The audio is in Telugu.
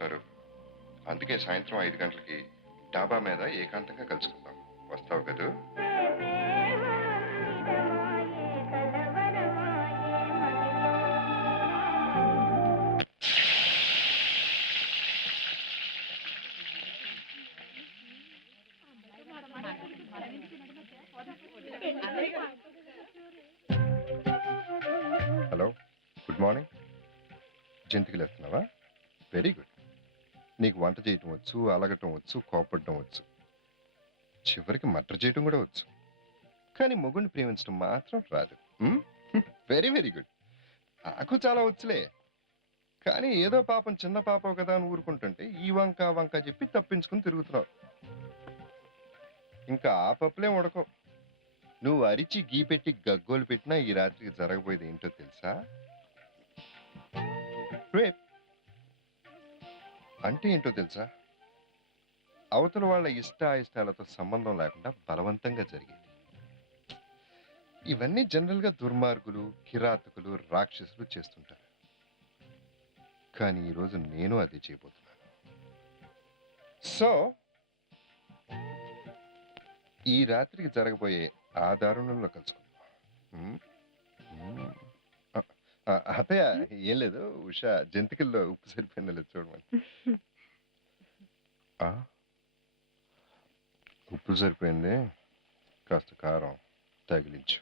ఉంటారు. అందుకే సాయంత్రం 5 గంటలకి డాబా మీద ఏకాంతంగా కలుసుకుందాం. వస్తావు కదూ? Hello, good morning. జంతికలు వేస్తున్నావా? Very good. నీకు వంట చేయటం వచ్చు, అలగటం వచ్చు, కోపడటం వచ్చు, చివరికి మర్డర్ చేయటం కూడా వచ్చు. కానీ మొగుడిని ప్రేమించడం మాత్రం రాదు. Very very good. నాకు చాలా వచ్చులే. కానీ ఏదో పాపం చిన్న పాపం కదా అని ఊరుకుంటుంటే ఈ వంక ఆ వంక చెప్పి తప్పించుకుని తిరుగుతున్నావు. ఇంకా ఆ పప్పులే ఉడకవు. నువ్వు అరిచి గీ పెట్టి గగ్గోలు పెట్టినా ఈ రాత్రికి జరగబోయేది ఏంటో తెలుసా? రేప్. అంటే ఏంటో తెలుసా? అవతల వాళ్ళ ఇష్టాయిష్టాలతో సంబంధం లేకుండా బలవంతంగా జరిగేది. ఇవన్నీ జనరల్గా దుర్మార్గులు, కిరాతకులు, రాక్షసులు చేస్తుంటారు. కానీ ఈరోజు నేను అదే చేయబోతున్నాను. సో ఈ రాత్రికి జరగబోయే ఆ దారుణంలో కలుసుకుందాం. ఉమ్, ఉమ్. అత్తయ్య, ఏం లేదు, ఉషా జంతికల్లో ఉప్పు సరిపోయిందో లేదు చూడమని. ఆ, ఉప్పు సరిపోయింది, కాస్త కారం తగిలించు.